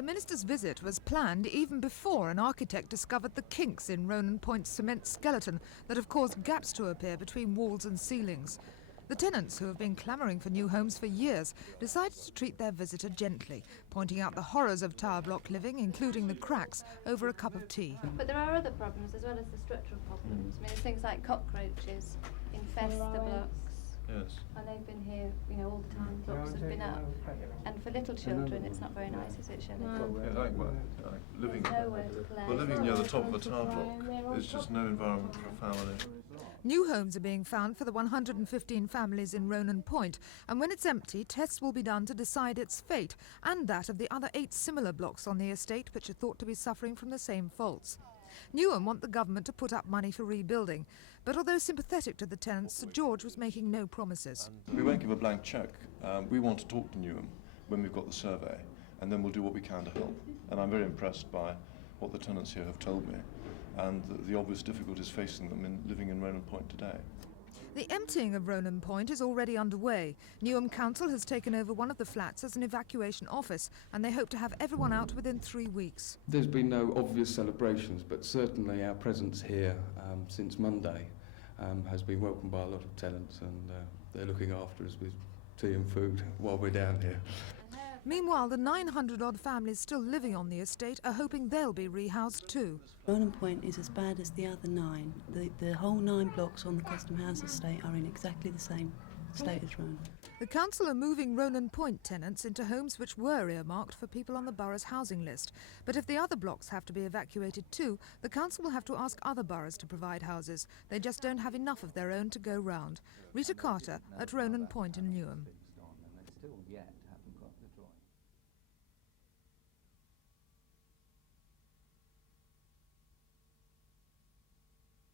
The minister's visit was planned even before an architect discovered the kinks in Ronan Point's cement skeleton that have caused gaps to appear between walls and ceilings. The tenants, who have been clamouring for new homes for years, decided to treat their visitor gently, pointing out the horrors of tower block living, including the cracks, over a cup of tea. But there are other problems as well as the structural problems. I mean, there's things like cockroaches infest the blocks. Yes. And they've been here, you know, all the time. Blocks have been up. And for little children, it's not very nice, is it, Shelley? Yeah, like living, Nowhere to play. well, living near the top of a tower block is just no environment for a family. New homes are being found for the 115 families in Ronan Point, and when it's empty, tests will be done to decide its fate and that of the other 8 similar blocks on the estate which are thought to be suffering from the same faults. Newham want the government to put up money for rebuilding, but although sympathetic to the tenants, Sir George was making no promises. We won't give a blank cheque. We want to talk to Newham when we've got the survey, and then we'll do what we can to help. And I'm very impressed by what the tenants here have told me, and the obvious difficulties facing them in living in Ronan Point today. The emptying of Ronan Point is already underway. Newham Council has taken over one of the flats as an evacuation office, and they hope to have everyone out within 3 weeks. There's been no obvious celebrations, but certainly our presence here since Monday has been welcomed by a lot of tenants, and they're looking after us with tea and food while we're down here. Meanwhile, the 900-odd families still living on the estate are hoping they'll be rehoused too. Ronan Point is as bad as the other 9. The whole 9 blocks on the Custom House estate are in exactly the same state as Ronan. The council are moving Ronan Point tenants into homes which were earmarked for people on the borough's housing list. But if the other blocks have to be evacuated too, the council will have to ask other boroughs to provide houses. They just don't have enough of their own to go round. Rita Carter at Ronan Point in Newham.